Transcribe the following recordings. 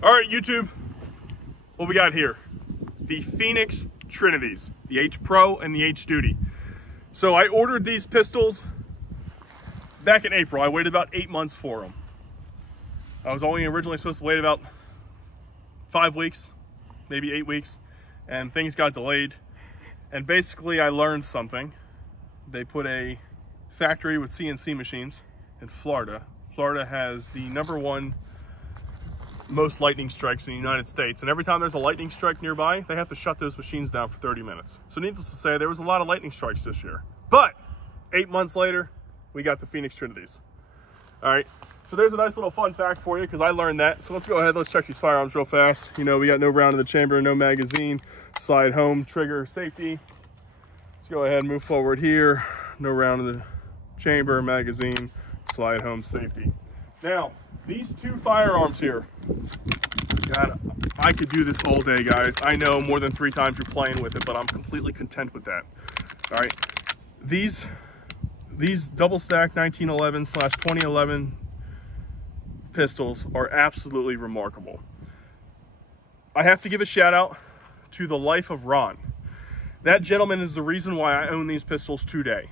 All right, YouTube, what we got here? The Phoenix Trinities, the H Pro and the H Duty. So I ordered these pistols back in April. I waited about 8 months for them. I was only originally supposed to wait about 5 weeks, maybe 8 weeks, and things got delayed. And basically I learned something. They put a factory with CNC machines in Florida. Florida has the #1 most lightning strikes in the United States, and every time there's a lightning strike nearby, they have to shut those machines down for 30 minutes. So needless to say, there was a lot of lightning strikes this year. But 8 months later, we got the Phoenix Trinities. All right, so there's a nice little fun fact for you because I learned that. So let's go ahead, let's check these firearms real fast. You know, we got no round in the chamber, no magazine, slide home, trigger, safety. Let's go ahead and move forward here. No round in the chamber, magazine, slide home, safety. Now, these two firearms here, God, I could do this all day, guys. I know more than 3 times you're playing with it, but I'm completely content with that. All right, these double stack 1911/2011 pistols are absolutely remarkable. I have to give a shout out to the life of Ron. That gentleman is the reason why I own these pistols today.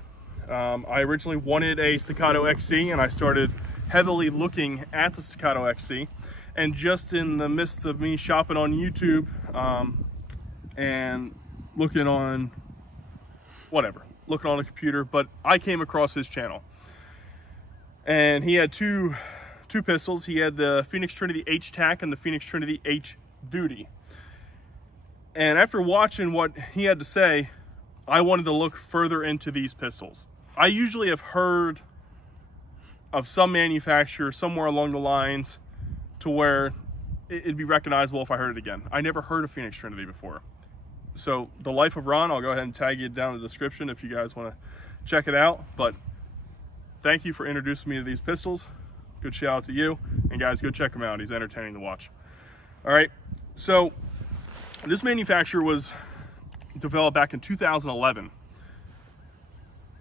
I originally wanted a Staccato XC, and I started heavily looking at the Staccato XC, and just in the midst of me shopping on YouTube and looking on a computer, but I came across his channel, and he had two pistols. He had the Phoenix Trinity H-Tac and the Phoenix Trinity H-Duty, and after watching what he had to say, I wanted to look further into these pistols. I usually have heard of some manufacturer somewhere along the lines to where it'd be recognizable if I heard it again. I never heard of Phoenix Trinity before. So the life of Ron, I'll go ahead and tag you down in the description if you guys want to check it out. But thank you for introducing me to these pistols. Good shout out to you. And guys, go check him out. He's entertaining to watch. All right, so this manufacturer was developed back in 2011.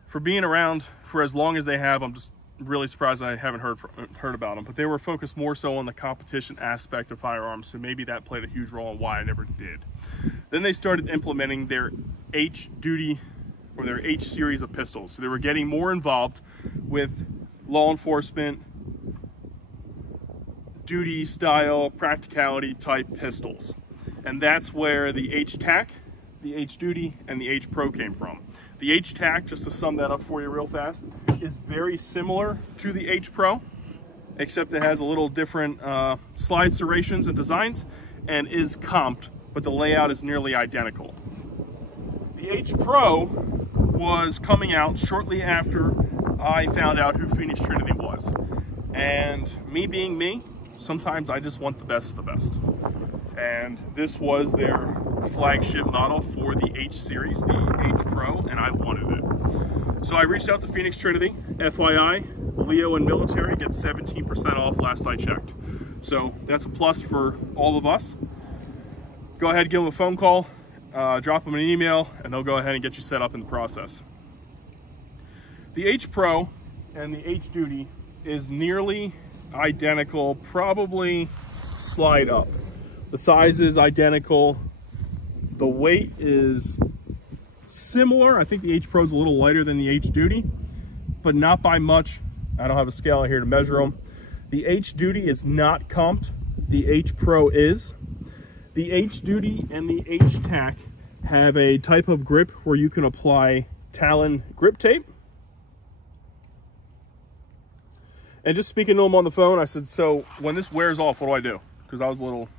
For being around for as long as they have, I'm just really surprised I haven't heard about them, but they were focused more so on the competition aspect of firearms, so maybe that played a huge role in why I never did. Then they started implementing their H-Duty or their H series of pistols, so they were getting more involved with law enforcement, duty style, practicality type pistols, and that's where the H-Tac, the H-Duty, and the H-Pro came from. The H-Tac, just to sum that up for you real fast, is very similar to the H-Pro, except it has a little different slide serrations and designs, and is comped, but the layout is nearly identical. The H-Pro was coming out shortly after I found out who Phoenix Trinity was. And me being me, sometimes I just want the best of the best. And this was their flagship model for the H series, the H Pro, and I wanted it. So I reached out to Phoenix Trinity. FYI, Leo and military get 17% off last I checked. So that's a plus for all of us. Go ahead, give them a phone call, drop them an email, and they'll go ahead and get you set up in the process. The H Pro and the H Duty is nearly identical, probably slide up. The size is identical. The weight is similar. I think the H Pro is a little lighter than the H Duty, but not by much. I don't have a scale here to measure them. The H Duty is not comped. The H Pro is. The H Duty and the H Tac have a type of grip where you can apply Talon grip tape. And just speaking to him on the phone, I said, so when this wears off, what do I do? Because I was a little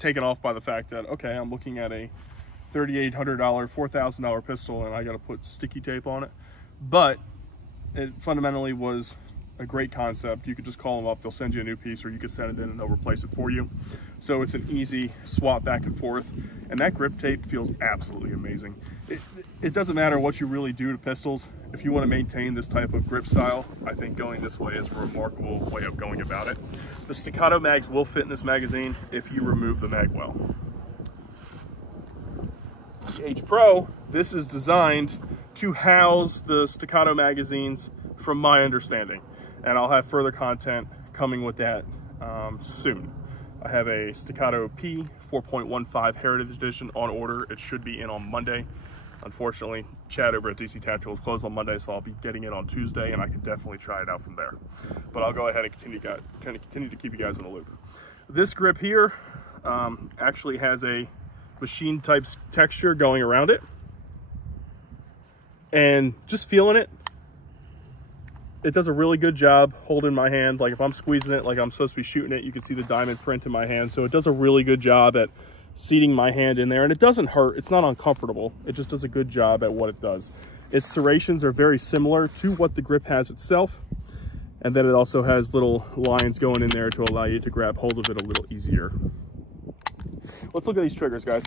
taken off by the fact that, okay, I'm looking at a $3,800, $4,000 pistol, and I got to put sticky tape on it. But it fundamentally was a great concept. You could just call them up, they'll send you a new piece, or you could send it in and they'll replace it for you. So it's an easy swap back and forth. And that grip tape feels absolutely amazing. It doesn't matter what you really do to pistols. If you want to maintain this type of grip style, I think going this way is a remarkable way of going about it. The Staccato mags will fit in this magazine if you remove the mag well. The H Pro, this is designed to house the Staccato magazines from my understanding. And I'll have further content coming with that soon. I have a Staccato P 4.15 Heritage Edition on order. It should be in on Monday. Unfortunately, Chad over at DC Tactical is closed on Monday, so I'll be getting it on Tuesday, and I can definitely try it out from there. But I'll go ahead and continue to keep you guys in the loop. This grip here actually has a machine type texture going around it, and just feeling it, it does a really good job holding my hand. Like if I'm squeezing it like I'm supposed to be shooting it, you can see the diamond print in my hand. So it does a really good job at seating my hand in there, and it doesn't hurt. It's not uncomfortable. It just does a good job at what it does. Its serrations are very similar to what the grip has itself. And then it also has little lines going in there to allow you to grab hold of it a little easier. Let's look at these triggers, guys.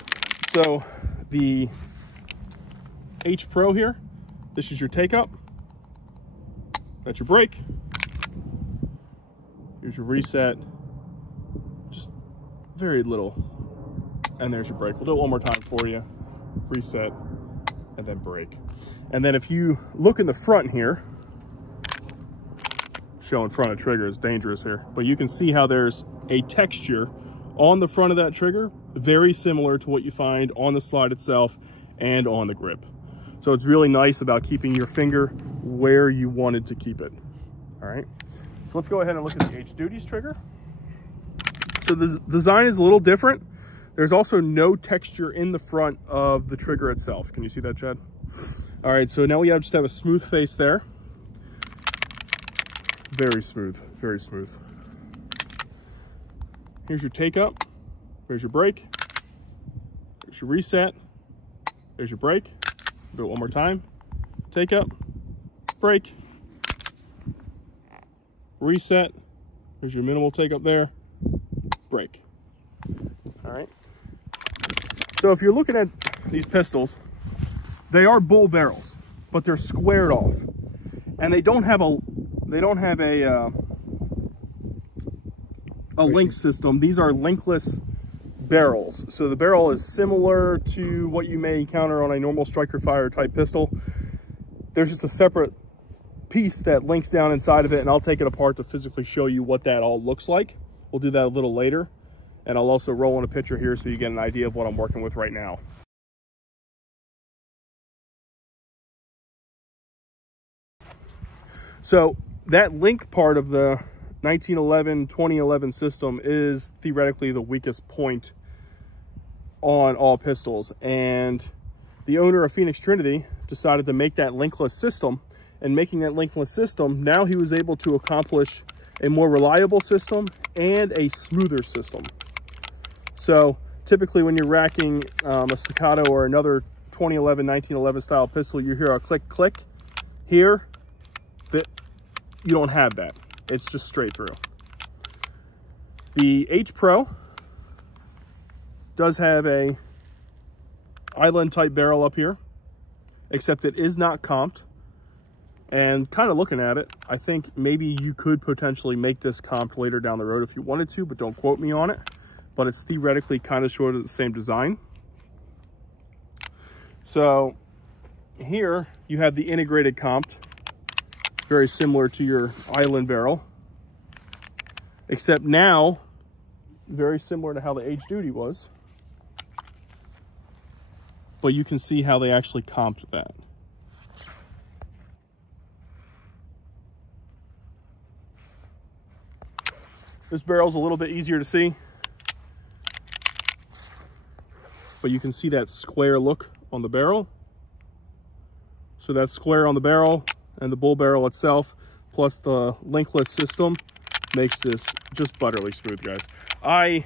So the H Pro here, this is your take up. That's your brake. Here's your reset. Just very little. And there's your brake. We'll do it one more time for you. Reset, and then brake. And then if you look in the front here, showing front of trigger is dangerous here, but you can see how there's a texture on the front of that trigger, very similar to what you find on the slide itself and on the grip. So it's really nice about keeping your finger where you wanted to keep it. All right, so let's go ahead and look at the H Duties trigger. So the design is a little different. There's also no texture in the front of the trigger itself. Can you see that, Chad? All right, so now we just have a smooth face there. Very smooth, very smooth. Here's your take up. There's your brake. There's your reset. There's your brake. Do it one more time. Take up, brake, reset. There's your minimal take up there, brake. All right. So if you're looking at these pistols, they are bull barrels, but they're squared off, and they don't have a link system. These are linkless barrels. So the barrel is similar to what you may encounter on a normal striker fire type pistol. There's just a separate piece that links down inside of it, and I'll take it apart to physically show you what that all looks like. We'll do that a little later, and I'll also roll in a picture here so you get an idea of what I'm working with right now. So that link part of the 2011 system is theoretically the weakest point on all pistols, and the owner of Phoenix Trinity decided to make that linkless system, and making that linkless system, now he was able to accomplish a more reliable system and a smoother system. So typically when you're racking a Staccato or another 1911 style pistol, you hear a click click. Here that you don't have that. It's just straight through. The H Pro does have a island type barrel up here, except it is not comped. And kind of looking at it, I think maybe you could potentially make this comped later down the road if you wanted to, but don't quote me on it. But it's theoretically kind of sort of the same design. So here you have the integrated comped, very similar to your island barrel, except now very similar to how the H Duty was. But you can see how they actually comped that. This barrel's a little bit easier to see, but you can see that square look on the barrel. So that square on the barrel and the bull barrel itself, plus the linkless system, makes this just butterly smooth, guys. I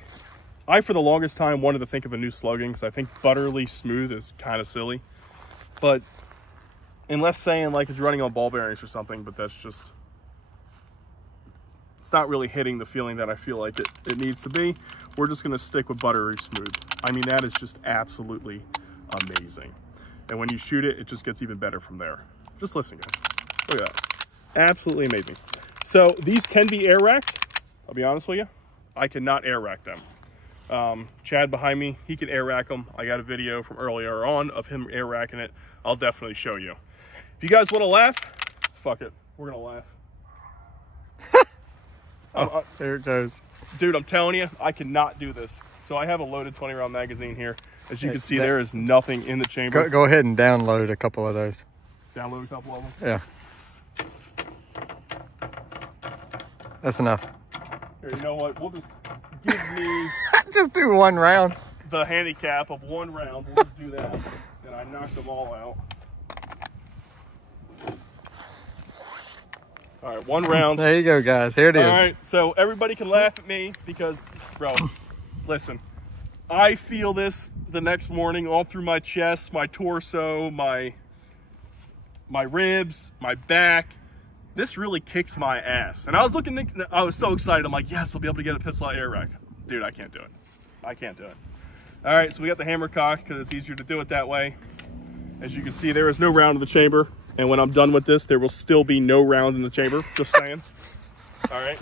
for the longest time wanted to think of a new slogan, because I think butterly smooth is kind of silly. But unless saying like it's running on ball bearings or something, but that's just, it's not really hitting the feeling that I feel like it needs to be. We're just gonna stick with buttery smooth. I mean, that is just absolutely amazing. And when you shoot it, it just gets even better from there. Just listen, guys. Look at that. Absolutely amazing. So these can be air racked. I'll be honest with you, I cannot air rack them. Chad behind me, he can air rack them. I got a video from earlier on of him air racking it. I'll definitely show you. If you guys want to laugh, fuck it, we're gonna laugh. Oh, there it goes. Dude, I'm telling you, I cannot do this. So I have a loaded 20 round magazine here. As you can see, there is nothing in the chamber. Go ahead and download a couple of those. Download a couple of them? Yeah. That's enough. Here, you know what? We'll just give me just do one round. the handicap of one round. We'll just do that. And I knocked them all out. All right, one round. There you go, guys. Here it is. All right, so everybody can laugh at me because, bro, listen. I feel this the next morning all through my chest, my torso, my ribs, my back. This really kicks my ass. And I was so excited. I'm like, yes, I'll be able to get a pistol air rack. Dude, I can't do it. I can't do it. All right, so we got the hammer cock because it's easier to do it that way. As you can see, there is no round in the chamber. And when I'm done with this, there will still be no round in the chamber. Just saying. All right.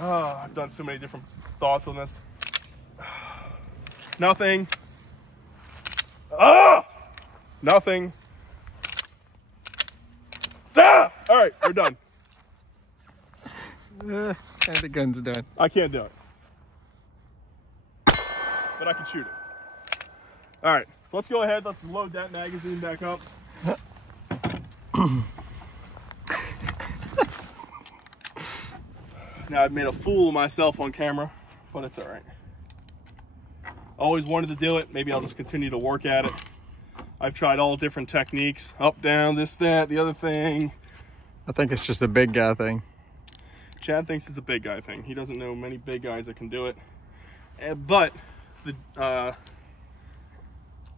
Oh, I've done so many different thoughts on this. Nothing. Ah! Nothing. Ah! All right, we're done. And the gun's done. I can't do it. But I can shoot it. All right, so let's go ahead. Let's load that magazine back up. Now, I've made a fool of myself on camera, but it's all right. Always wanted to do it. Maybe I'll just continue to work at it. I've tried all different techniques. Up, down, this, that, the other thing. I think it's just a big guy thing. Chad thinks it's a big guy thing. He doesn't know many big guys that can do it. But the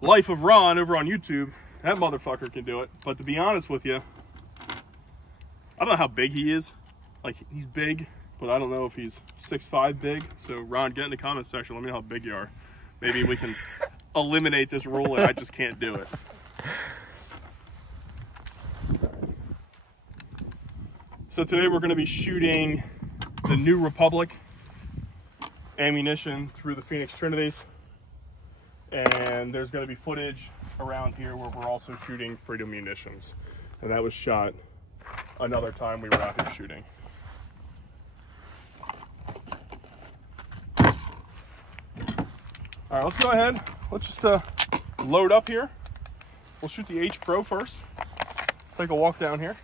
Life of Ron over on YouTube, that motherfucker can do it. But to be honest with you, I don't know how big he is. Like, he's big, but I don't know if he's 6'5" big. So Ron, get in the comment section. Let me know how big you are. Maybe we can eliminate this rule and I just can't do it. So today we're going to be shooting the New Republic ammunition through the Phoenix Trinities. And there's going to be footage around here where we're also shooting Freedom munitions. And that was shot another time we were out here shooting. All right, let's go ahead. Let's just load up here. We'll shoot the H Pro first. Take a walk down here.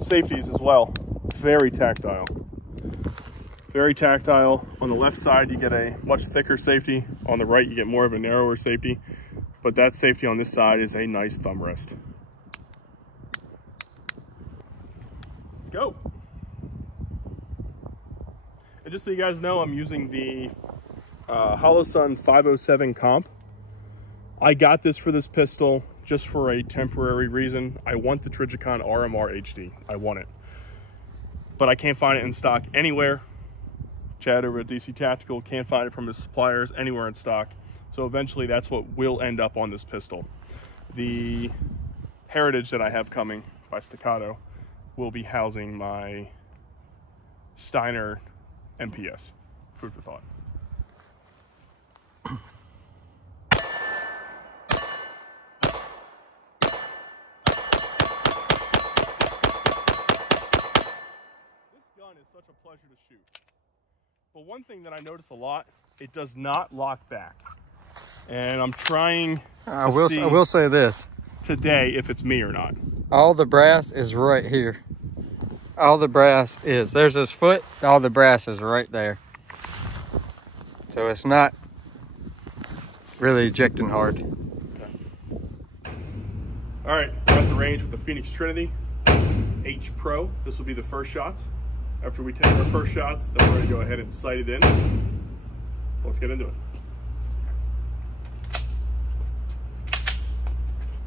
Safeties as well. Very tactile. Very tactile. On the left side, you get a much thicker safety. On the right, you get more of a narrower safety. But that safety on this side is a nice thumb rest. Let's go. And just so you guys know, I'm using the Holosun 507 comp. I got this for this pistol just for a temporary reason. I want the Trijicon RMR HD. I want it. But I can't find it in stock anywhere. Chad over at DC Tactical can't find it from his suppliers anywhere in stock. So eventually that's what will end up on this pistol. The Heritage that I have coming by Staccato will be housing my Steiner MPS. Food for thought. Is such a pleasure to shoot. But one thing that I notice a lot, it does not lock back. And I'm trying I will say this today if it's me or not. All the brass is right here. All the brass is. There's his foot. All the brass is right there. So it's not really ejecting hard. Okay. All right, we're at the range with the Phoenix Trinity H Pro. This will be the first shots. After we take our first shots, then we're going to go ahead and sight it in. Let's get into it.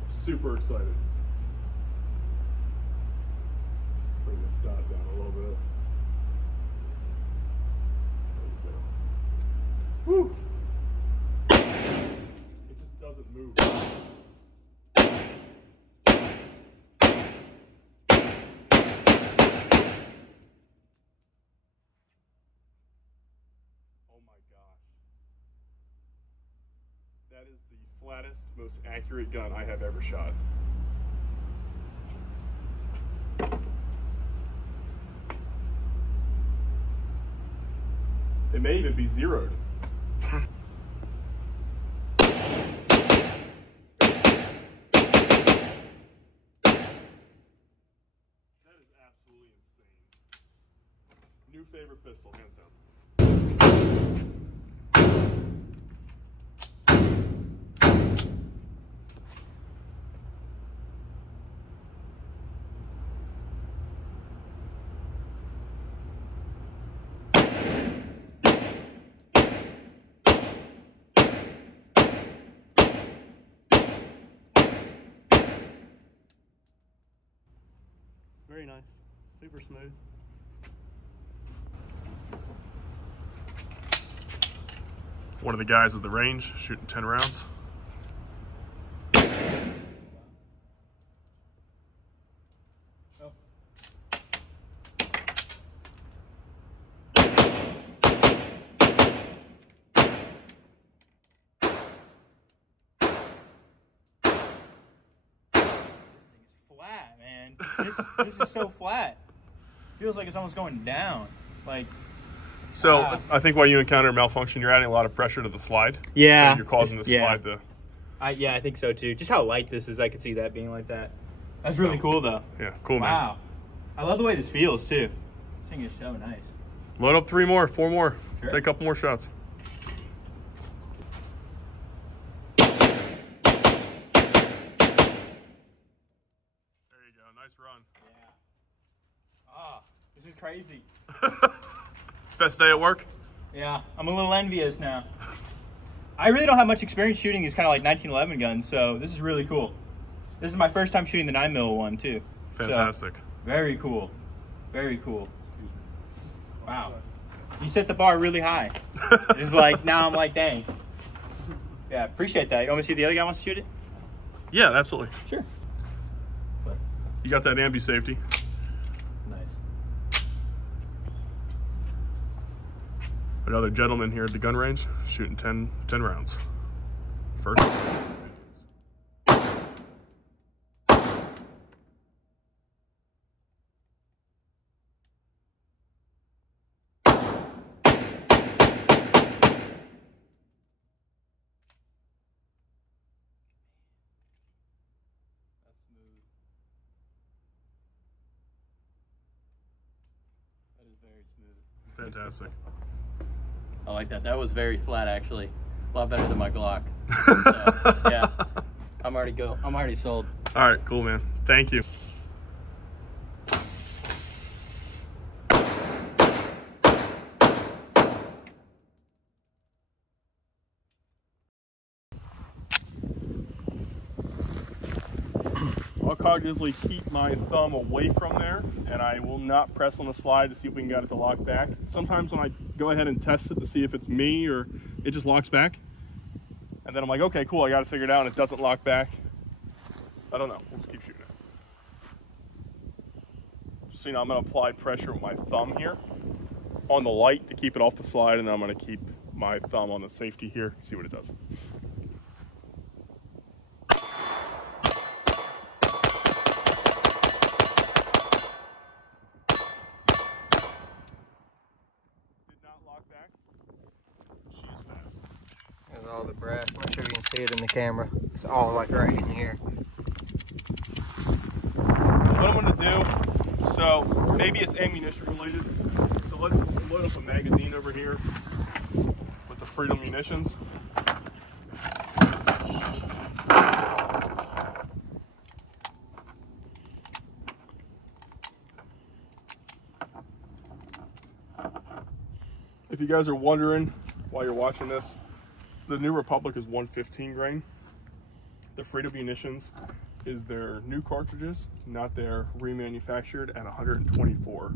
Super excited. Bring this dot down a little bit. Woo! It just doesn't move. Oh my gosh. That is the flattest, most accurate gun I have ever shot. It may even be zeroed. That is absolutely insane. New favorite pistol, hands down. Very nice. Super smooth. One of the guys at the range shooting 10 rounds. Oh. Flat, man. This is so flat. Feels like it's almost going down. Like, so wow. I think while you encounter a malfunction, you're adding a lot of pressure to the slide. Yeah. So you're causing the slide to. Yeah, I think so too. Just how light this is, I could see that being like that. That's really cool though. Yeah, cool, man. Wow. I love the way this feels too. This thing is so nice. Load up 3 more, 4 more. Sure. Take a couple more shots. There you go. Nice run. Yeah. Ah, this is crazy. Best day at work? Yeah, I'm a little envious now. I really don't have much experience shooting these kind of like 1911 guns, so this is really cool. This is my first time shooting the 9mm one too. Fantastic. So, very cool. Very cool. Wow. You set the bar really high. It's like, now I'm like, dang. Yeah, appreciate that. You want me to see if the other guy wants to shoot it? Yeah, absolutely. Sure. You got that ambi safety. Nice. Another gentleman here at the gun range shooting 10 rounds. First. Very smooth. Fantastic. I like that. That was very flat, actually. A lot better than my Glock. So, yeah, I'm already sold. All right, cool, man. Thank you. I'll cognitively keep my thumb away from there, and I will not press on the slide to see if we can get it to lock back. Sometimes when I go ahead and test it to see if it's me or it just locks back, and then I'm like, okay, cool, I got it figured out, and it doesn't lock back. I don't know. We'll just keep shooting it. Just so you know, I'm going to apply pressure with my thumb here on the light to keep it off the slide, and then I'm going to keep my thumb on the safety here, see what it does. There's all the brass. I'm not sure if you can see it in the camera. It's all like right in here. What I'm going to do, so maybe it's ammunition related. So let's load up a magazine over here with the Freedom munitions. If you guys are wondering while you're watching this, the New Republic is 115 grain. The Freedom munitions is their new cartridges, not their remanufactured at 124.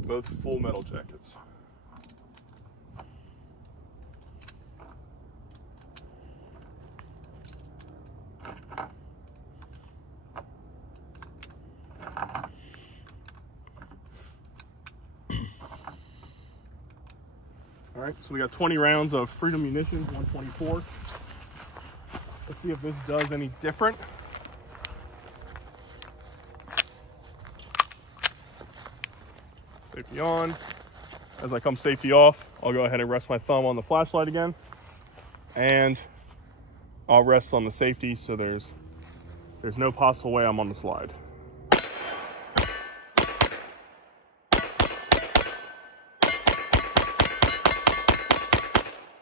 Both full metal jackets. All right, so we got 20 rounds of Freedom munitions, 124. Let's see if this does any different. Safety on. As I come safety off, I'll go ahead and rest my thumb on the flashlight again. And I'll rest on the safety so there's no possible way I'm on the slide.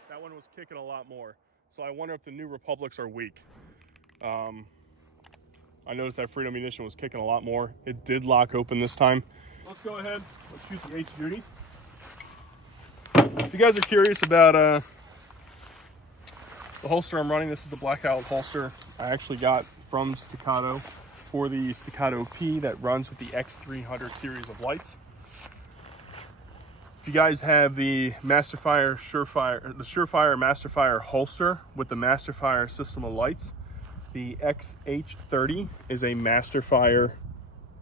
That one was kicking a lot more. So I wonder if the new Republics are weak. I noticed that Freedom Munition was kicking a lot more. It did lock open this time. Let's go ahead, let's shoot the H-Duty. If you guys are curious about the holster I'm running, this is the Blackout holster I actually got from Staccato for the Staccato P that runs with the X300 series of lights. If you guys have the Masterfire Surefire Masterfire holster with the Masterfire system of lights, the XH30 is a Masterfire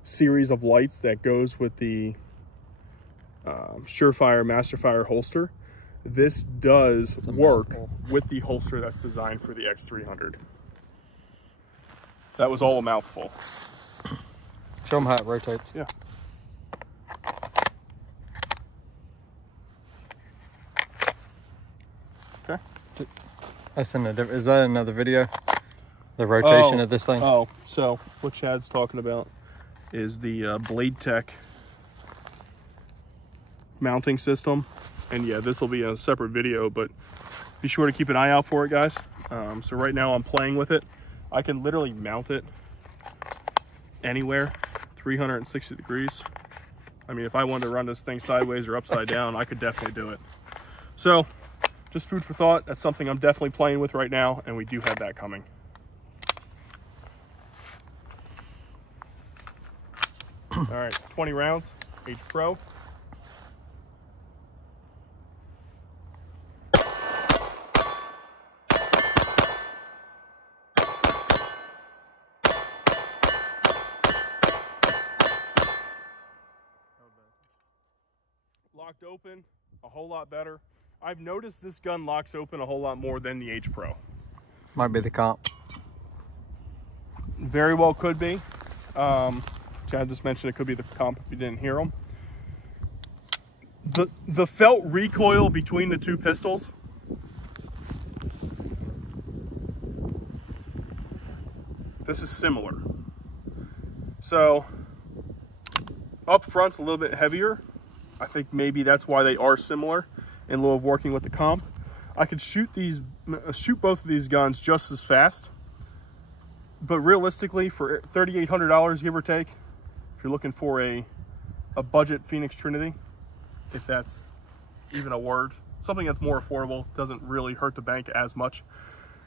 series of lights that goes with the Surefire Masterfire holster. This does work with the holster that's designed for the X300. That was all a mouthful. Show them how it rotates. Yeah. Okay. That's is that another video? The rotation of this thing? Oh, so what Chad's talking about is the Blade Tech mounting system. And yeah, this will be a separate video, but be sure to keep an eye out for it, guys. So right now I'm playing with it. I can literally mount it anywhere, 360 degrees. I mean, if I wanted to run this thing sideways or upside down, I could definitely do it. So just food for thought. That's something I'm definitely playing with right now, and we do have that coming. All right, 20 rounds, H Pro. Locked open a whole lot better. I've noticed this gun locks open a whole lot more than the H Pro. Might be the comp. Very well could be. Chad just mentioned it could be the comp if you didn't hear him. The felt recoil between the two pistols, this is similar. So up front's a little bit heavier. I think maybe that's why they are similar in lieu of working with the comp. I could shoot both of these guns just as fast, but realistically for $3,800, give or take, if you're looking for a budget Phoenix Trinity, if that's even a word, something that's more affordable, doesn't really hurt the bank as much,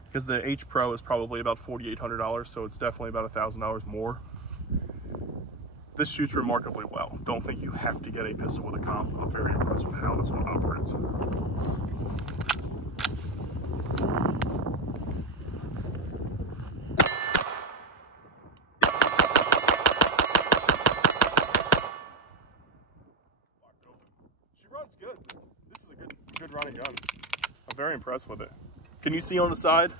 because the H Pro is probably about $4,800, so it's definitely about $1,000 more. This shoots remarkably well. Don't think you have to get a pistol with a comp. I'm very impressed with how this one operates. She runs good. This is a good running gun. I'm very impressed with it. Can you see on the side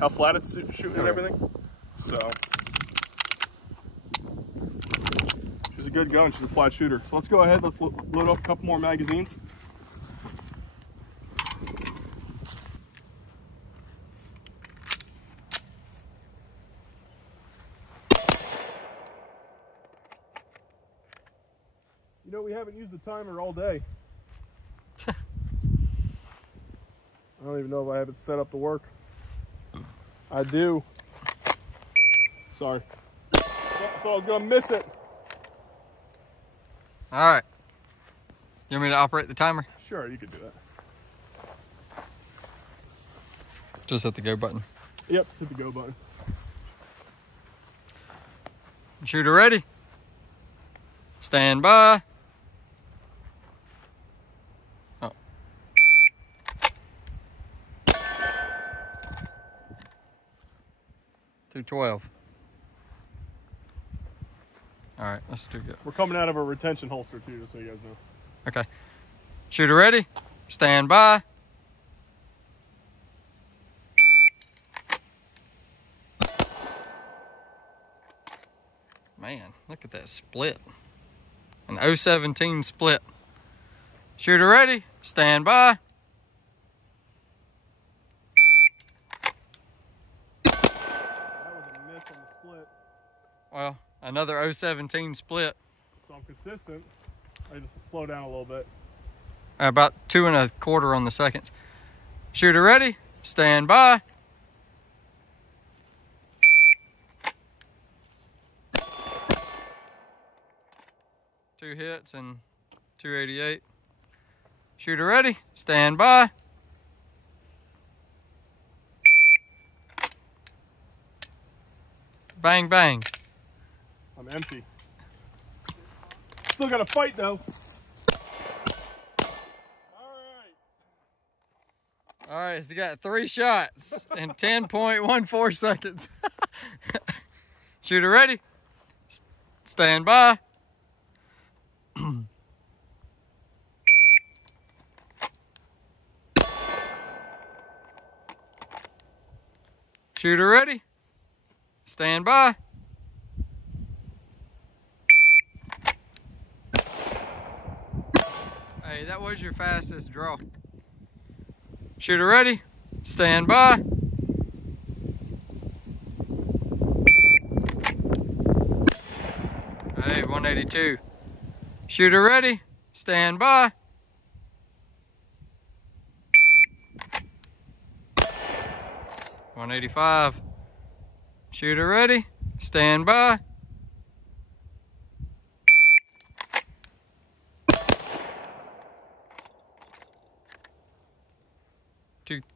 how flat it's shooting and everything? So she's a good gun. She's a flat shooter. So let's go ahead. Let's load up a couple more magazines. You know, we haven't used the timer all day. I don't even know if I have it set up to work. I do. Sorry. I thought I was gonna miss it. All right. You want me to operate the timer? Sure, you could do that. Just hit the go button. Yep, just hit the go button. Shooter ready. Stand by. Oh. .212. All right, let's do good. We're coming out of a retention holster too, just so you guys know. Okay. Shooter ready. Stand by. Look at that split. An 017 split. Shooter ready. Stand by. That was a miss on the split. Well, another 017 split. So I'm consistent. I just slow down a little bit. About 2 1/4 on the seconds. Shooter ready. Stand by. Two hits and 288. Shooter ready. Stand by. Bang, bang. I'm empty. Still got to fight though. All right, he's got 3 shots in 10.14 seconds. Shooter ready. Stand by. Shooter ready. Stand by. Hey, that was your fastest draw. Shooter ready. Stand by. Hey, 182. Shooter ready. Stand by. $185. Shooter ready. Stand by.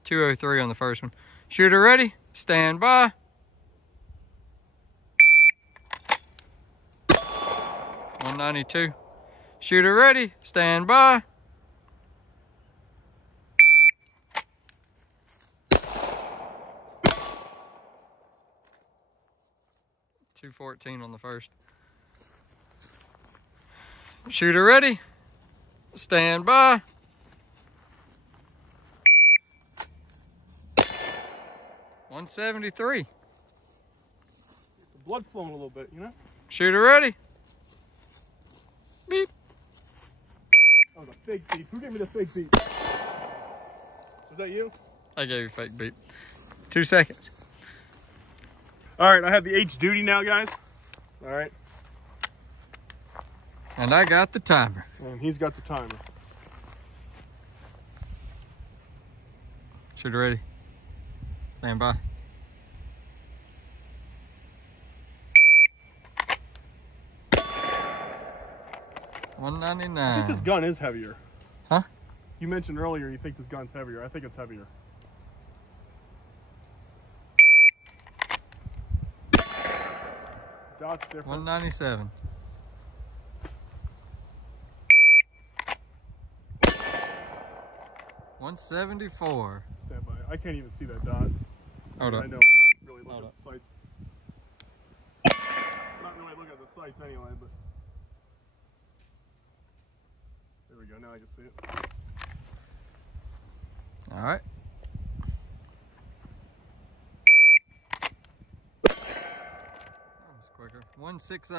$203 on the first one. Shooter ready. Stand by. $192. Shooter ready. Stand by. $214 on the first. Shooter ready. Stand by. $173. The blood flowing a little bit, you know? Shooter ready. Beep. That was a fake beep. Who gave me the fake beep? Was that you? I gave you a fake beep. 2 seconds. All right, I have the H duty now, guys. All right. And I got the timer. And he's got the timer. Shooter ready. Stand by. $199. I think this gun is heavier. Huh? You mentioned earlier you think this gun's heavier. I think it's heavier. Dot's different. 197. $174. Stand by. I can't even see that dot. Hold I up. know I'm not really looking at the sights. I'm not really looking at the sights anyway, but there we go. Now I can see it. All right. That was quicker. 160.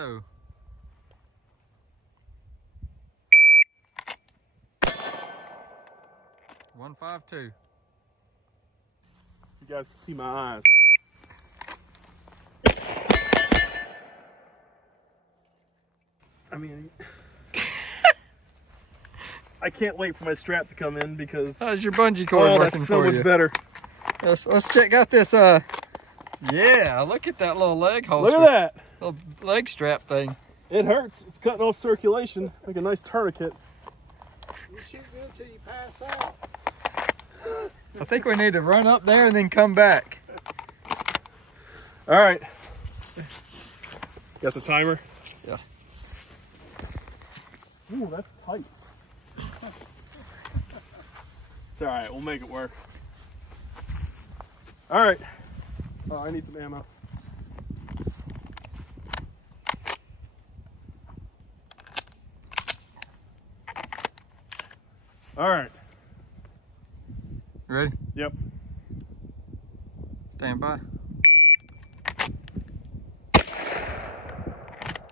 $152. You guys can see my eyes. I mean, I can't wait for my strap to come in because How's your bungee cord working that's so for much you? better. Let's check out this. Yeah, look at that little leg holster. Look at that. Little leg strap thing. It hurts. It's cutting off circulation like a nice tourniquet. You shoot good till you pass out. I think we need to run up there and then come back. All right. Got the timer? Yeah. Ooh, that's tight. It's all right. We'll make it work. All right. Oh, I need some ammo. All right. You ready? Yep. Stand by.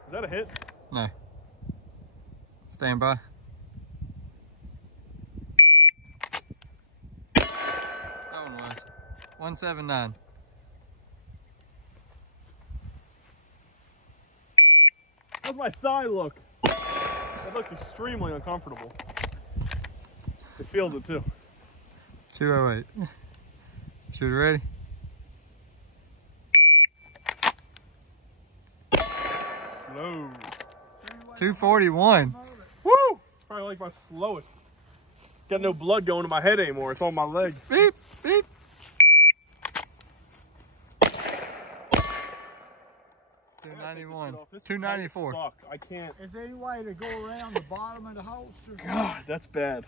Is that a hit? No. Stand by. That one was 179. How's my thigh look? That looks extremely uncomfortable. It feels it too. 208. Shoot ready? Slow. 241. Woo! Probably like my slowest. Got no blood going to my head anymore. It's on my leg. Beep, beep. 291. 294. Fuck, I can't. Is there any way to go around the bottom of the holster? God, that's bad.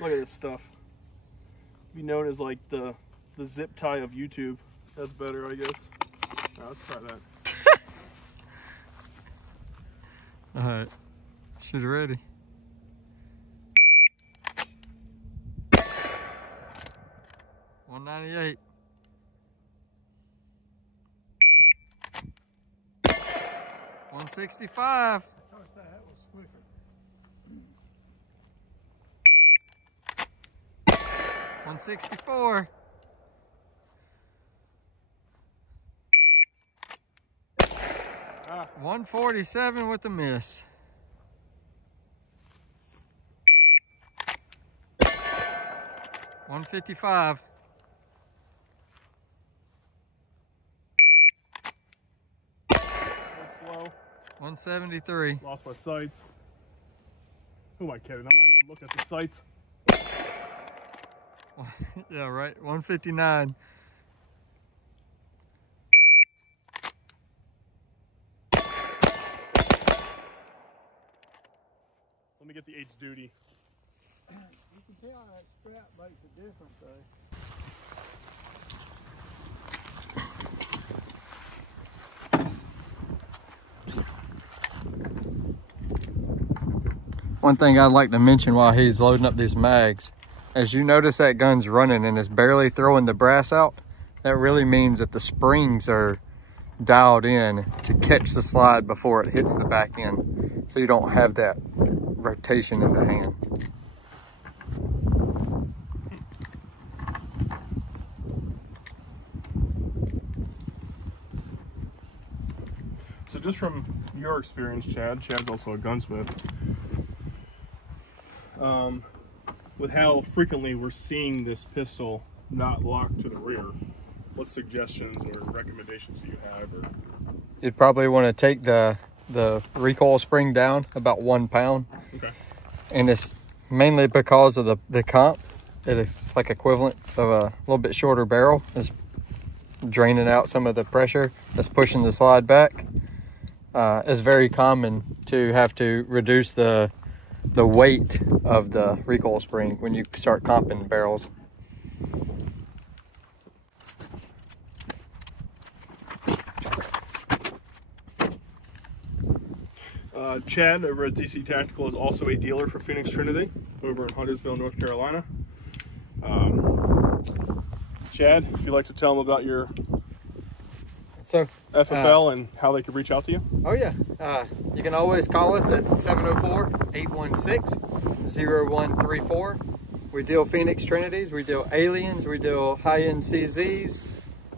Look at this stuff. Be known as like the zip tie of YouTube. That's better, I guess. Now, let's try that. All right, shoot ready. $198. $165. I thought that was quicker. $164. Ah. 147 with the miss. $155. Slow. 173. Lost my sights. Who am I kidding? I'm not even looking at the sights. Yeah, right. 159. Let me get the H duty. You can tell that strap makes a difference though. One thing I'd like to mention while he's loading up these mags, as you notice that gun's running and it's barely throwing the brass out, that really means that the springs are dialed in to catch the slide before it hits the back end, so you don't have that rotation in the hand. So just from your experience, Chad's also a gunsmith, with how frequently we're seeing this pistol not locked to the rear, what suggestions or recommendations do you have? Or... You'd probably want to take the recoil spring down about 1 pound. Okay. And it's mainly because of the comp. It is like equivalent of a little bit shorter barrel. It's draining out some of the pressure that's pushing the slide back. It's very common to have to reduce the weight of the recoil spring when you start comping barrels. Chad over at DC Tactical is also a dealer for Phoenix Trinity over in Huntersville, North Carolina. Chad, if you'd like to tell them about your So FFL and how they could reach out to you. Oh yeah, you can always call us at 704-816-0134. We deal Phoenix Trinities, we deal Aliens, we deal high-end CZs.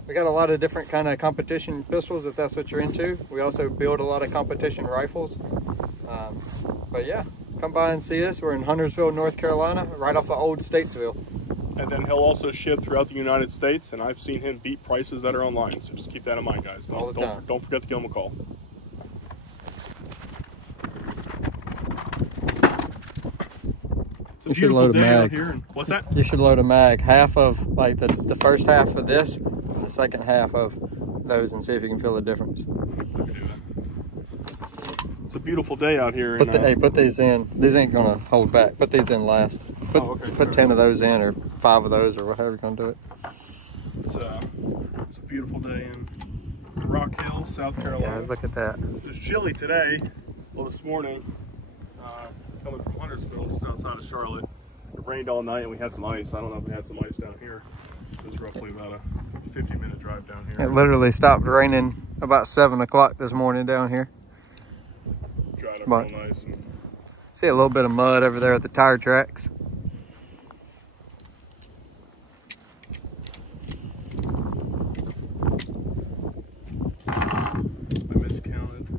We got a lot of different kind of competition pistols if that's what you're into. We also build a lot of competition rifles. But yeah, come by and see us. We're in Huntersville, North Carolina, right off of Old Statesville. And then he'll also ship throughout the United States, and I've seen him beat prices that are online. So just keep that in mind, guys. All the time. Don't forget to give him a call. It's a You should beautiful load a day out mag. here. And what's that? You should load a mag, half of like the first half of this, the second half of those, and see if you can feel the difference. I can do that. It's a beautiful day out here. Hey, put these in. These ain't gonna hold back. Put these in last. Put 10 of those in, or 5 of those, or whatever you're gonna do it. It's a beautiful day in Rock Hill, South Carolina. Yeah, look at that. It's chilly today. Well, this morning, coming from Huntersville, just outside of Charlotte, it rained all night and we had some ice. I don't know if we had some ice down here. It was roughly about a 50-minute drive down here. It literally stopped raining about 7 o'clock this morning down here. Dried up But- real nice. And See a little bit of mud over there at the tire tracks. I miscounted.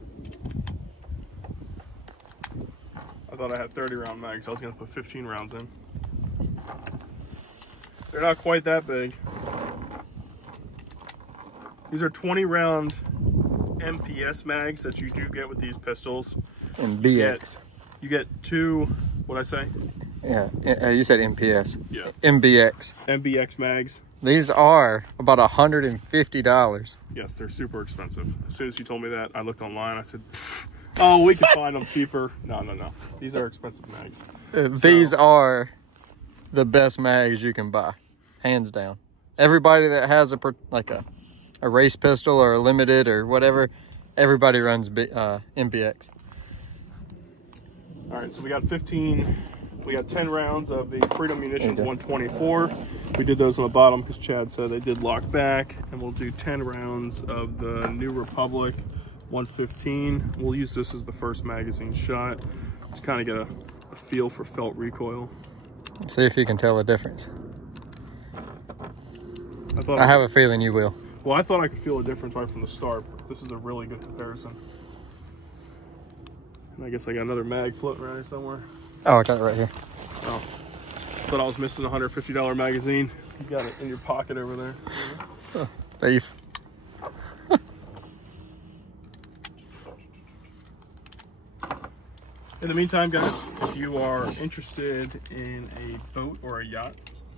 I thought I had 30 round mags. I was gonna put 15 rounds in. They're not quite that big. These are 20 round MPS mags that you do get with these pistols. And BX. You get two, what'd I say? Yeah, you said MPS. Yeah. MBX. MBX mags. These are about $150. Yes, they're super expensive. As soon as you told me that, I looked online. I said, oh, we can find them cheaper. No. These are expensive mags. These are the best mags you can buy, hands down. Everybody that has a race pistol or a limited or whatever, everybody runs MPX. All right, so we got 10 rounds of the Freedom Munitions 124. We did those on the bottom because Chad said they did lock back. And we'll do 10 rounds of the New Republic 115. We'll use this as the first magazine shot. Just kind of get a feel for felt recoil. See if you can tell the difference. I have a feeling you will. Well, I thought I could feel a difference right from the start. This is a really good comparison. And I guess I got another mag floating around here somewhere. Oh, I got it right here. Oh, thought I was missing a $150 magazine. You got it in your pocket over there. Thief. In the meantime, guys, if you are interested in a boat or a yacht,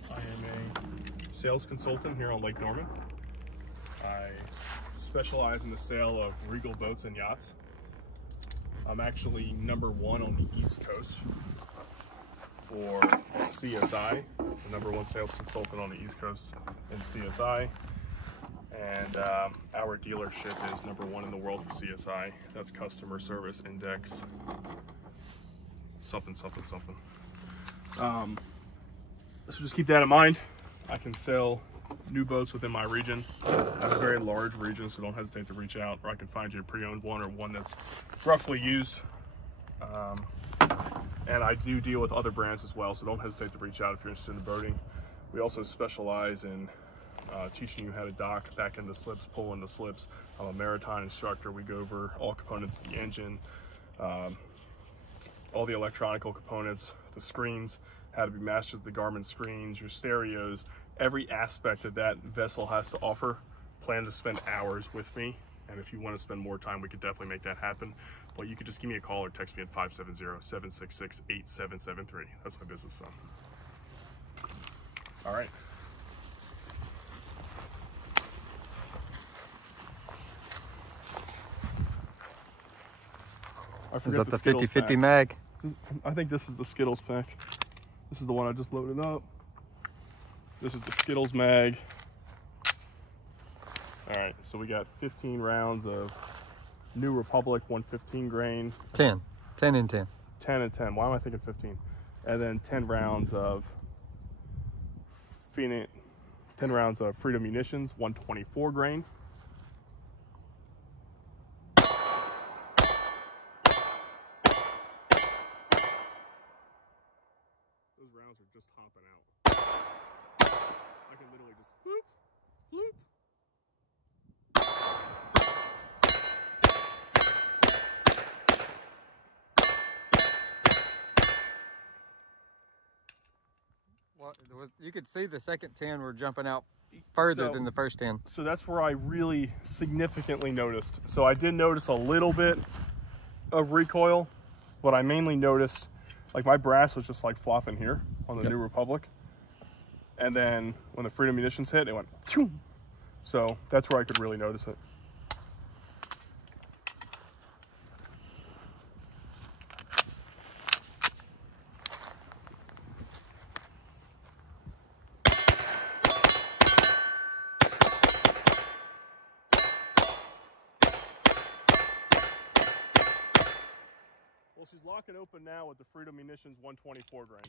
I am a sales consultant here on Lake Norman. I specialize in the sale of Regal boats and yachts. I'm actually #1 on the East Coast for CSI, the #1 sales consultant on the East Coast in CSI. And our dealership is #1 in the world for CSI. That's Customer Service Index. Something. So just keep that in mind. I can sell new boats within my region. I have a very large region, so don't hesitate to reach out, or I can find you a pre-owned one or one that's roughly used. And I do deal with other brands as well, so don't hesitate to reach out if you're interested in boating. We also specialize in teaching you how to dock, back into slips, pull into slips. I'm a maritime instructor. We go over all components of the engine, all the electronical components, the screens, how to be masters of the Garmin screens, your stereos, every aspect of that vessel has to offer. Plan to spend hours with me, and if you want to spend more time, we could definitely make that happen. But you could just give me a call or text me at 570-766-8773. That's my business phone. All right. Is that the 50-50 mag? I think this is the Skittles pack. This is the one I just loaded up. This is the Skittles mag. All right, so we got 15 rounds of New Republic 115 grain. 10 and 10. 10 and 10. Why am I thinking 15? And then 10 rounds of Freedom Munitions 124 grain. Those rounds are just hopping out. I can literally just whoop, whoop. Well, you could see the second 10 were jumping out further than the first 10. So that's where I really significantly noticed. So I did notice a little bit of recoil, but I mainly noticed like my brass was just like flopping here on the New Republic. And then when the Freedom Munitions hit, it went, phew. So that's where I could really notice it. Well, she's locking open now with the Freedom Munitions 124 grain.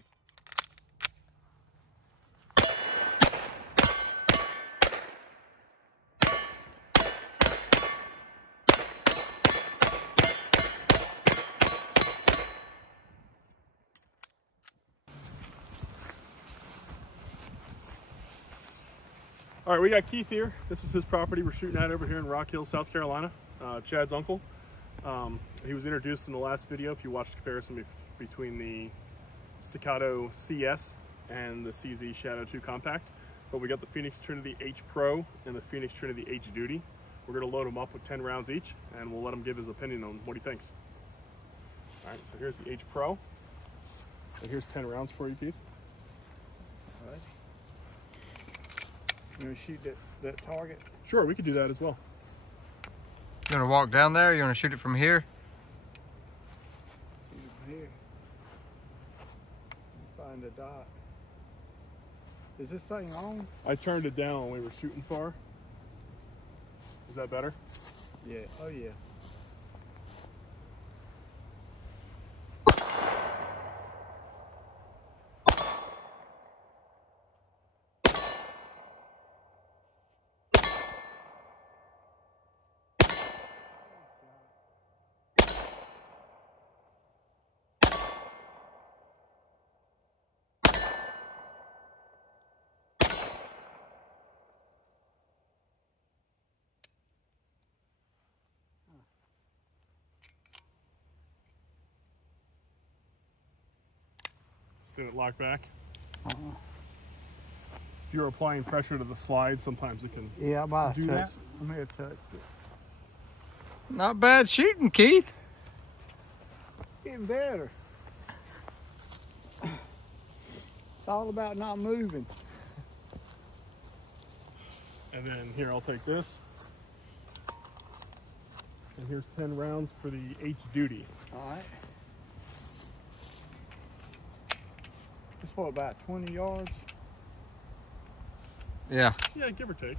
All right, we got Keith here. This is his property we're shooting at over here in Rock Hill, South Carolina. Chad's uncle. He was introduced in the last video if you watched the comparison between the Staccato CS and the CZ Shadow 2 Compact. But we got the Phoenix Trinity H Pro and the Phoenix Trinity H Duty. We're going to load them up with 10 rounds each, and we'll let him give his opinion on what he thinks. All right, so here's the H Pro. And here's 10 rounds for you, Keith. All right. You want to shoot that target? Sure, we could do that as well. You want to walk down there? Or you want to shoot it from here? Shoot it from here. Find the dot. Is this thing on? I turned it down when we were shooting far. Is that better? Yeah. Oh yeah. Did it lock back? If you're applying pressure to the slide, sometimes it can Yeah, I might do have that. touched. I may have touched it. Not bad shooting, Keith. Getting better. It's all about not moving. And then here, I'll take this. And here's 10 rounds for the H Duty. All right. It's what, about 20 yards? Yeah. Yeah, give or take.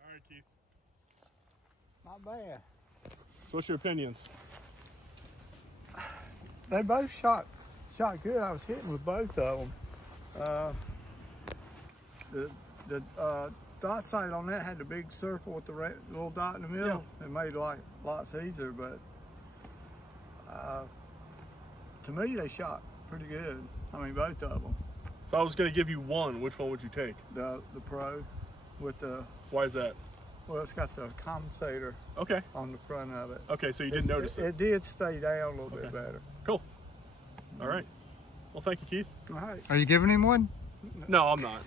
All right, Keith. Not bad. So what's your opinions? They both shot good. I was hitting with both of them. The dot sight on that had the big circle with the little dot in the middle. Yeah. It made life lots easier, but to me they shot pretty good. I mean, both of them. If I was going to give you one, which one would you take? The Pro with the, Why is that? well, it's got the compensator Okay. on the front of it. Okay, so you didn't notice it. It did stay down a little bit Okay. better. Cool. All right. Well, thank you, Keith. All right. Are you giving him one? No, I'm not.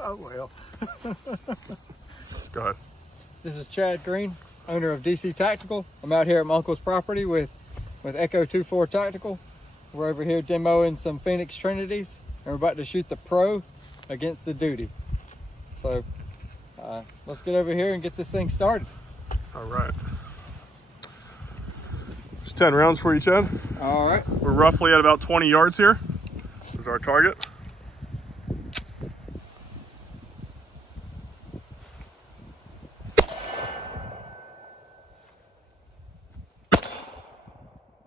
Oh well. Go ahead. This is Chad Green, owner of DC Tactical. I'm out here at my uncle's property with Echo 24 Tactical. We're over here demoing some Phoenix Trinities, and we're about to shoot the Pro against the Duty. So let's get over here and get this thing started. All right. There's 10 rounds for you, Chad. All right. We're roughly at about 20 yards here. There's our target.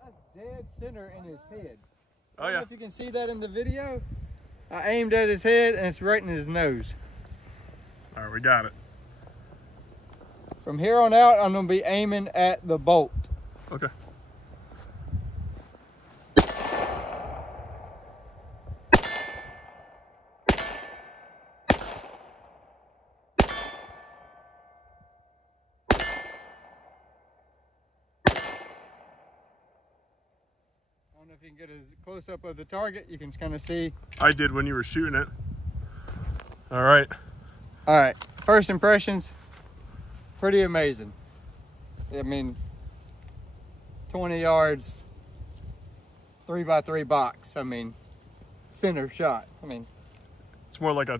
That's dead center in his head. Oh, I don't know yeah. if you can see that in the video. I aimed at his head and it's right in his nose. All right, we got it. From here on out, I'm gonna be aiming at the bolt. Okay. I don't know if you can get a close-up of the target. You can kind of see. I did when you were shooting it. All right. All right, first impressions, pretty amazing. I mean, 20 yards, 3x3 box. I mean, center shot. I mean, It's more like I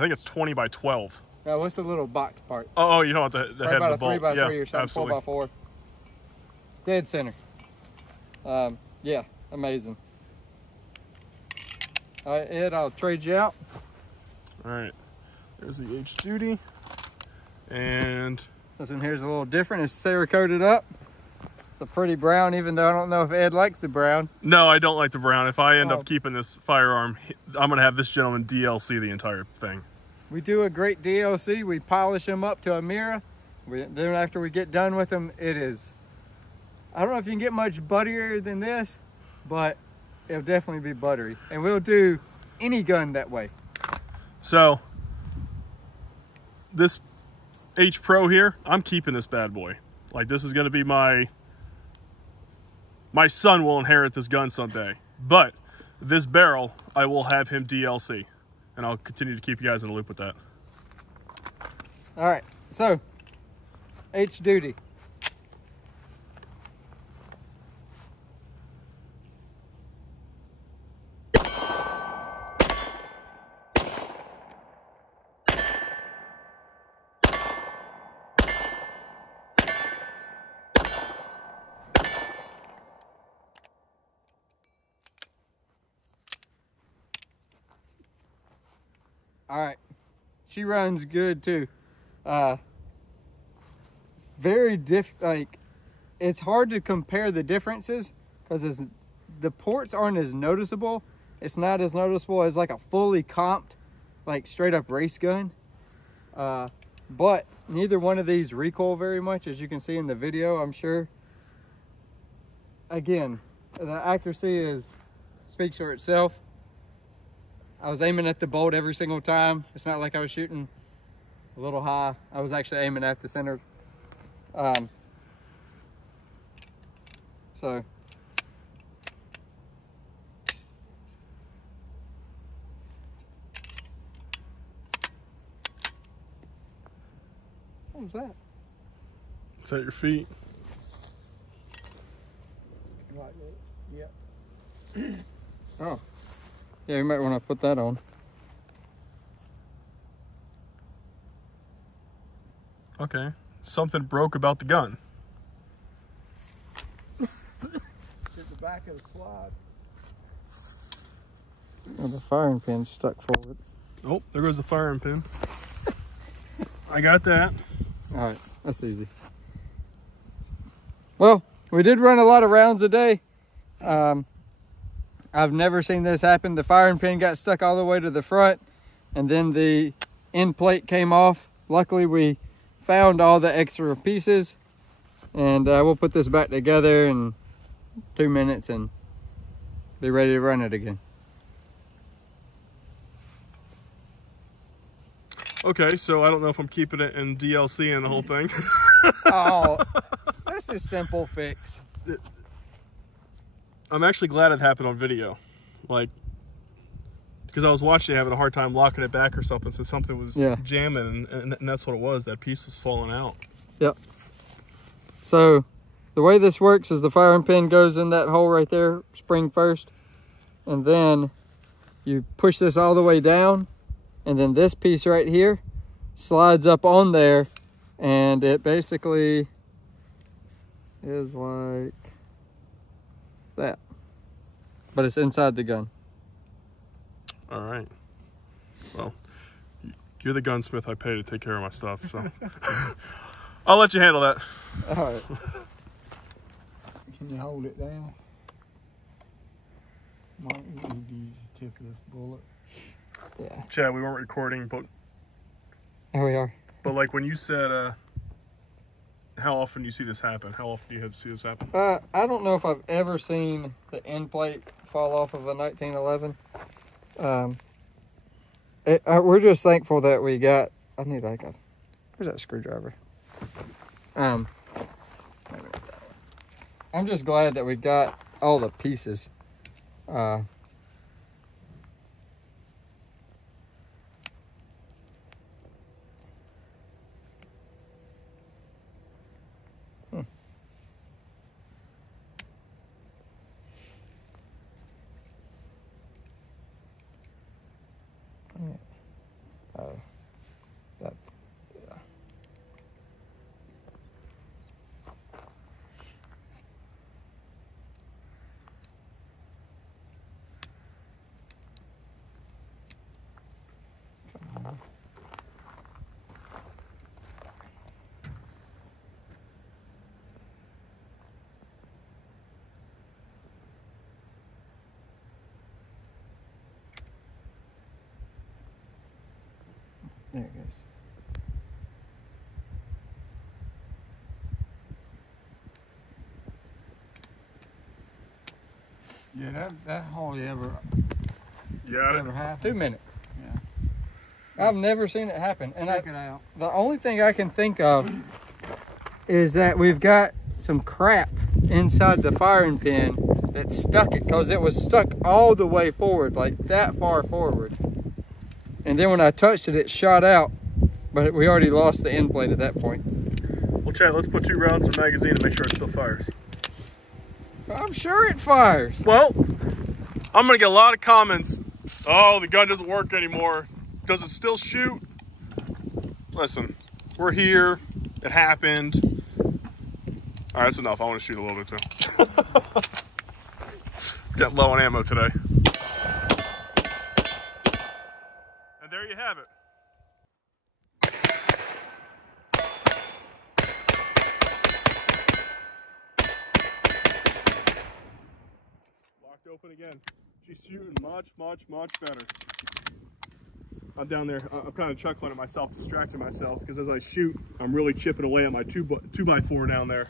think it's 20 by 12. now what's the little box part? Oh, you know what, the Right head about of the a bolt. 3x3 Yeah, or something, absolutely. 4x4. Dead center. Yeah, amazing. All right, Ed, I'll trade you out. All right, there's the H duty, and This one here's a little different. It's Cerakoted up. It's a pretty brown, even though I don't know if Ed likes the brown. no, I don't like the brown. If I end up keeping this firearm, I'm gonna have this gentleman DLC the entire thing. We do a great DLC. We polish them up to a mirror. Then after we get done with them, it is, I don't know if you can get much butterier than this, but it'll definitely be buttery. And we'll do any gun that way. So, this H Pro here, I'm keeping this bad boy. Like, this is gonna be my son will inherit this gun someday. But this barrel, I will have him DLC. And I'll continue to keep you guys in the loop with that. All right, so H duty. All right, she runs good too. Very like, it's hard to compare the differences because the ports aren't as noticeable. It's not as noticeable as like a fully comped, like straight up race gun. But neither one of these recoil very much, as you can see in the video, I'm sure. Again, the accuracy speaks for itself. I was aiming at the bolt every single time. It's not like I was shooting a little high. I was actually aiming at the center. So what was that? Is that your feet? Like that. Yeah. Oh. Yeah, you might want to put that on. Okay. Something broke about the gun. Hit the back of the slide. Oh, the firing pin's stuck forward. Oh, there goes the firing pin. I got that. All right, that's easy. Well, we did run a lot of rounds a day. I've never seen this happen. The firing pin got stuck all the way to the front, and then the end plate came off. Luckily, we found all the extra pieces, and we'll put this back together in 2 minutes and be ready to run it again. Okay, so I don't know if I'm keeping it in DLC and the whole thing. Oh, that's a simple fix. I'm actually glad it happened on video. Like, because I was watching it having a hard time locking it back or something, so something was jamming, and that's what it was. That piece was falling out. Yep. So the way this works is the firing pin goes in that hole right there, spring first, and then you push this all the way down, and then this piece right here slides up on there, and it basically is like that, but it's inside the gun. All right. Well, you're the gunsmith I pay to take care of my stuff, so I'll let you handle that. All right. Can you hold it down? Might need to use the tip of this bullet. Yeah. Chad, we weren't recording, but Here we are. like when you said, how often do you see this happen? How often do you have to see this happen? I don't know if I've ever seen the end plate fall off of a 1911. We're just thankful that we got. I need like a. Where's that screwdriver? I'm just glad that we got all the pieces. That, yeah. There it goes. Yeah, that hardly ever Yeah. happens. 2 minutes. Yeah. I've never seen it happen. And Check it out. the only thing I can think of is that we've got some crap inside the firing pin that stuck it, because it was stuck all the way forward, like that far forward. And then when I touched it, it shot out, but we already lost the end plate at that point. Well, Chad, let's put 2 rounds in the magazine to make sure it still fires. I'm sure it fires. Well, I'm gonna get a lot of comments. Oh, the gun doesn't work anymore. Does it still shoot? Listen, we're here. It happened. All right, that's enough. I want to shoot a little bit too. Got low on ammo today. And there you have it. Locked open again. She's shooting much, much, much better. I'm down there, I'm kind of chuckling at myself, distracting myself, because as I shoot, I'm really chipping away at my 2x4 down there.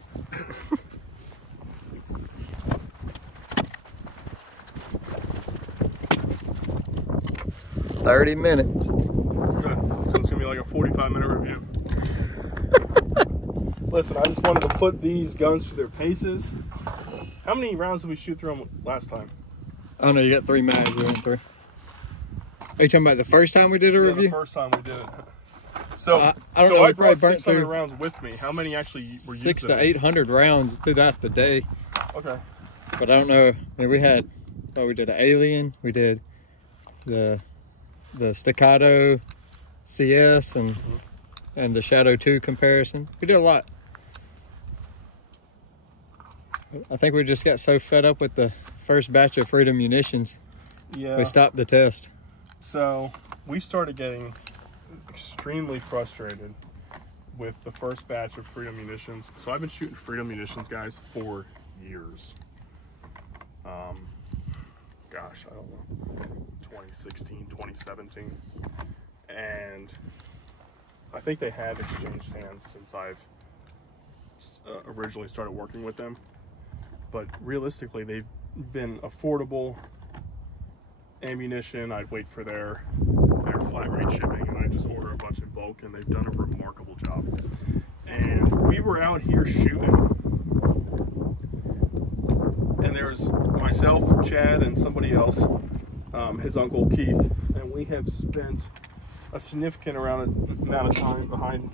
30 minutes. Good. So it's gonna be like a 45-minute review. Listen, I just wanted to put these guns through their paces. How many rounds did we shoot through them last time? Oh no, you got 3 mags going through. Are you talking about the first time we did a Yeah, review? the first time we did it. So I don't know, I we brought probably burnt 600 through rounds with me. How many actually were used? 600 to 800 rounds throughout the day. Okay. But I don't know. I mean, we had, we did an Alien, we did the Staccato CS and the Shadow 2 comparison. We did a lot. I think we just got so fed up with the first batch of Freedom munitions, Yeah. we stopped the test. So we started getting extremely frustrated with the first batch of Freedom munitions. So I've been shooting Freedom munitions, guys, for years. Gosh, I don't know, 2016, 2017. And I think they had exchanged hands since I've originally started working with them. But realistically, they've been affordable ammunition. I'd wait for their flat rate shipping, and I just order a bunch in bulk, and they've done a remarkable job. And we were out here shooting, and there was myself, Chad, and somebody else, his uncle Keith, and we have spent a significant amount of time behind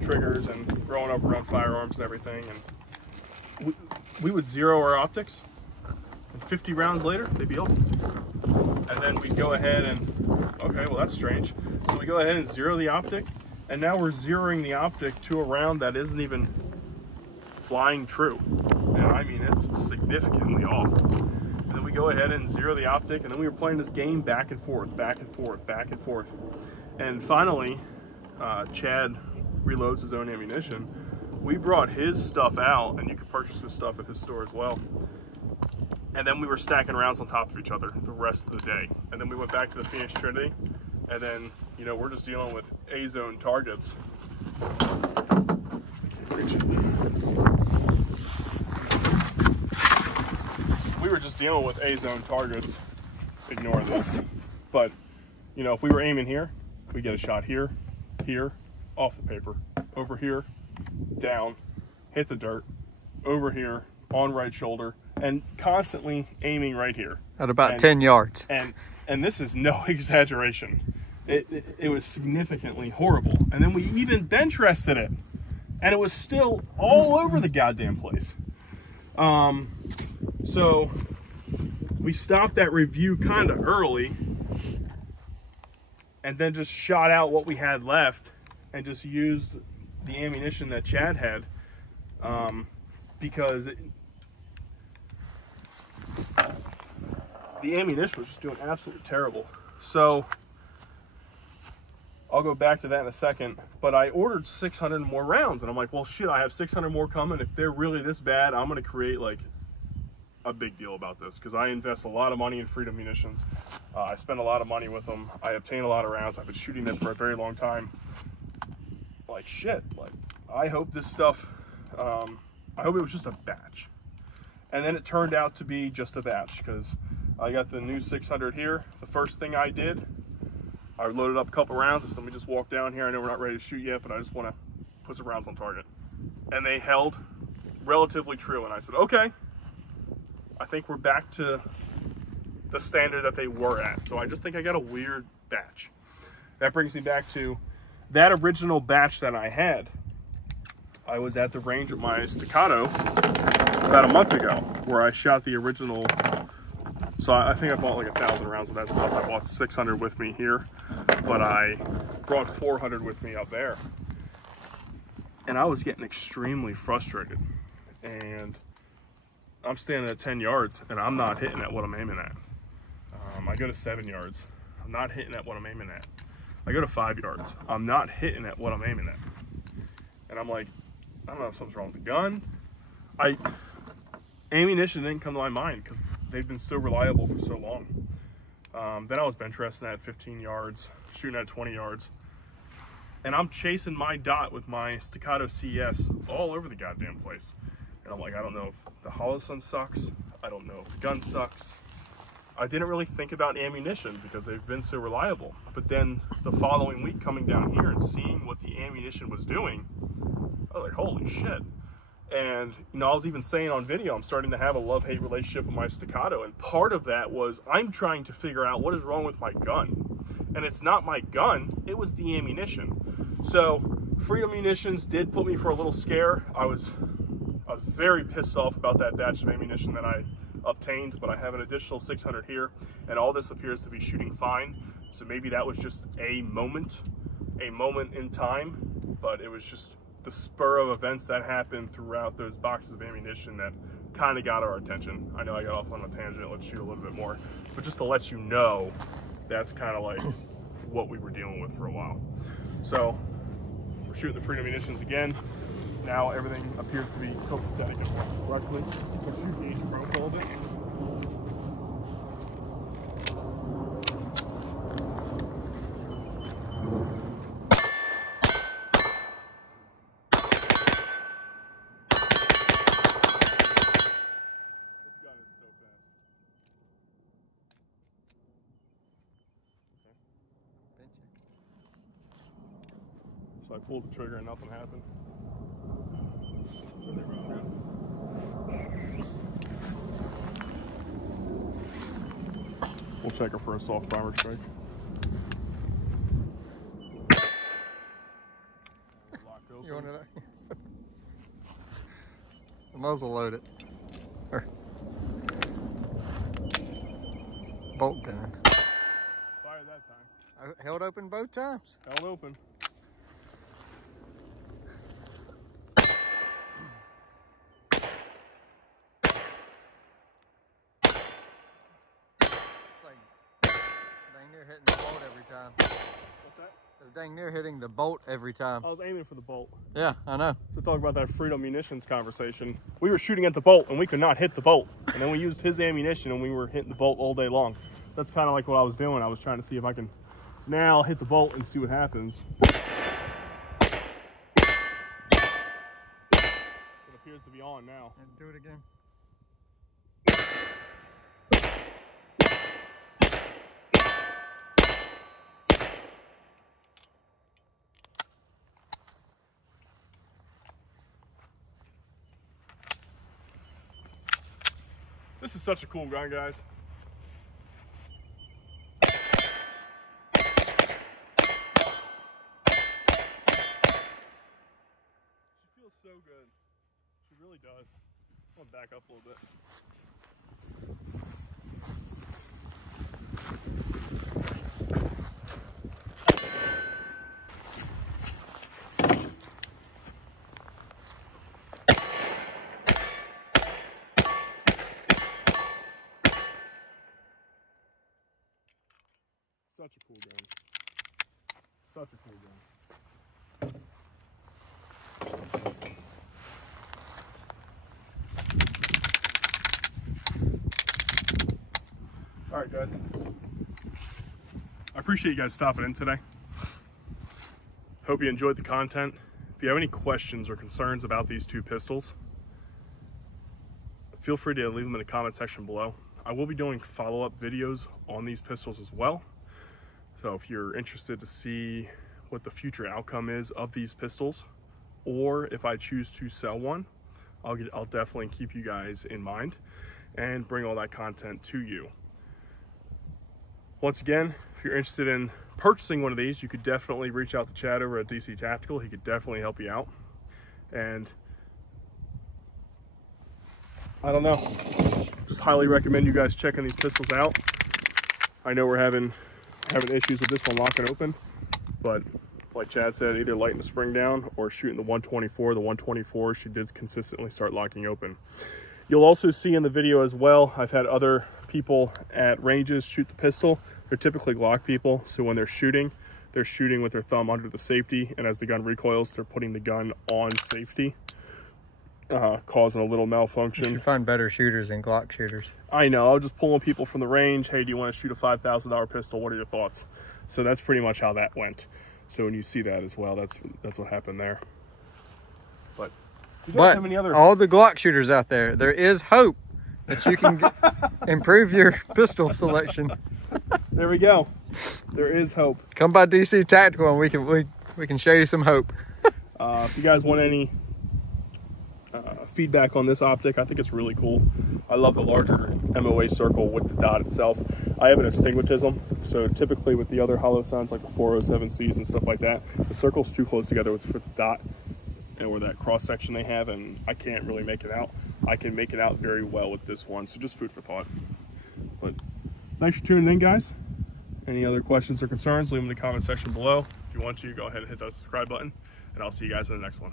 triggers and growing up around firearms and everything, and we would zero our optics, and 50 rounds later, they'd be open. And then we go ahead and, okay, well that's strange. So we go ahead and zero the optic, and now we're zeroing the optic to a round that isn't even flying true. And I mean, it's significantly off. And then we go ahead and zero the optic, and then we were playing this game back and forth, back and forth, back and forth. And finally, Chad reloads his own ammunition. We brought his stuff out, and you could purchase his stuff at his store as well. And then we were stacking rounds on top of each other the rest of the day. And then we went back to the Phoenix Trinity, and then, you know, we're just dealing with A-zone targets. I can't reach it. We were just dealing with A-zone targets. Ignore this. But, you know, if we were aiming here, we get a shot here, here, off the paper, over here, down, hit the dirt, over here, on right shoulder, and constantly aiming right here. At about 10 yards. And this is no exaggeration. It was significantly horrible. And then we even bench rested it, and it was still all over the goddamn place. So we stopped that review kind of early, and then just shot out what we had left and just used the ammunition that Chad had, because the ammunition was just doing absolutely terrible. So I'll go back to that in a second, but I ordered 600 more rounds, and I'm like, well shit, I have 600 more coming. If they're really this bad, I'm gonna create like a big deal about this because I invest a lot of money in Freedom Munitions. I spend a lot of money with them. I obtain a lot of rounds. I've been shooting them for a very long time. Like shit, like I hope this stuff, I hope it was just a batch. And then it turned out to be just a batch because I got the new 600 here. The first thing I did, I loaded up a couple rounds. I said, let me just walk down here. I know we're not ready to shoot yet, but I just want to put some rounds on target. And they held relatively true. And I said, okay, I think we're back to the standard that they were at. So I just think I got a weird batch. That brings me back to that original batch that I had. I was at the range with my staccato about a month ago where I shot the original. So I think I bought like 1,000 rounds of that stuff. I bought 600 with me here, but I brought 400 with me up there. And I was getting extremely frustrated. And I'm standing at 10 yards and I'm not hitting at what I'm aiming at. I go to 7 yards. I'm not hitting at what I'm aiming at. I go to 5 yards. I'm not hitting at what I'm aiming at. And I'm like, I don't know if something's wrong with the gun. Ammunition didn't come to my mind because they've been so reliable for so long. Then I was bench resting at 15 yards, shooting at 20 yards. And I'm chasing my dot with my staccato CS all over the goddamn place. And I'm like, I don't know if the Holosun sucks. I don't know if the gun sucks. I didn't really think about ammunition because they've been so reliable. But then the following week coming down here and seeing what the ammunition was doing, I was like, holy shit. And, you know, I was even saying on video, I'm starting to have a love-hate relationship with my staccato. And part of that was I'm trying to figure out what is wrong with my gun. And it's not my gun, it was the ammunition. So Freedom Munitions did put me for a little scare. I was very pissed off about that batch of ammunition that I obtained, but I have an additional 600 here, and all this appears to be shooting fine. So maybe that was just a moment in time, but it was just the spur of events that happened throughout those boxes of ammunition that kind of got our attention. I know I got off on a tangent, let's shoot a little bit more, but just to let you know, that's kind of like what we were dealing with for a while. So we're shooting the Freedom Munitions again. Now everything appears to be copacetic and working correctly. We'll shoot the H Pro for a little bit. This gun is so fast. So I pulled the trigger and nothing happened. We'll check her for a soft primer strike. You want it? The muzzle loaded. Or bolt gun. Fired that time. I held open both times. Held open. Dang near hitting the bolt every time. What's that? It's dang near hitting the bolt every time. I was aiming for the bolt. Yeah, I know. To talk about that Freedom Munitions conversation, we were shooting at the bolt and we could not hit the bolt. And then we used his ammunition and we were hitting the bolt all day long. That's kind of like what I was doing. I was trying to see if I can now hit the bolt and see what happens. It appears to be on now. And do it again. This is such a cool gun, guys. She feels so good. She really does. I'm gonna back up a little bit. Such a cool gun. Such a cool gun. All right, guys. I appreciate you guys stopping in today. Hope you enjoyed the content. If you have any questions or concerns about these two pistols, feel free to leave them in the comment section below. I will be doing follow-up videos on these pistols as well. So if you're interested to see what the future outcome is of these pistols, or if I choose to sell one, I'll definitely keep you guys in mind and bring all that content to you. Once again, if you're interested in purchasing one of these, you could definitely reach out to Chad over at DC Tactical. He could definitely help you out. And I don't know, just highly recommend you guys checking these pistols out. I know we're having issues with this one locking open, but like Chad said, either lighten the spring down or shooting the 124. The 124, she did consistently start locking open. You'll also see in the video as well, I've had other people at ranges shoot the pistol. They're typically Glock people, so when they're shooting with their thumb under the safety, and as the gun recoils, they're putting the gun on safety, causing a little malfunction. You find better shooters than Glock shooters. I know, I was just pulling people from the range. Hey, do you want to shoot a $5,000 pistol? What are your thoughts? So that's pretty much how that went. So when you see that as well, that's what happened there. But you guys have any other... all the Glock shooters out there, there is hope that you can improve your pistol selection. There we go. There is hope. Come by DC Tactical and we can show you some hope. If you guys want any feedback on this optic, I think it's really cool. I love the larger MOA circle with the dot itself. I have an astigmatism, so typically with the other hollow signs like the 407Cs and stuff like that, the circle's too close together with the dot and where that cross section they have, and I can't really make it out. I can make it out very well with this one, so just food for thought. But thanks for tuning in, guys. Any other questions or concerns, leave them in the comment section below. If you want to, go ahead and hit that subscribe button, and I'll see you guys in the next one.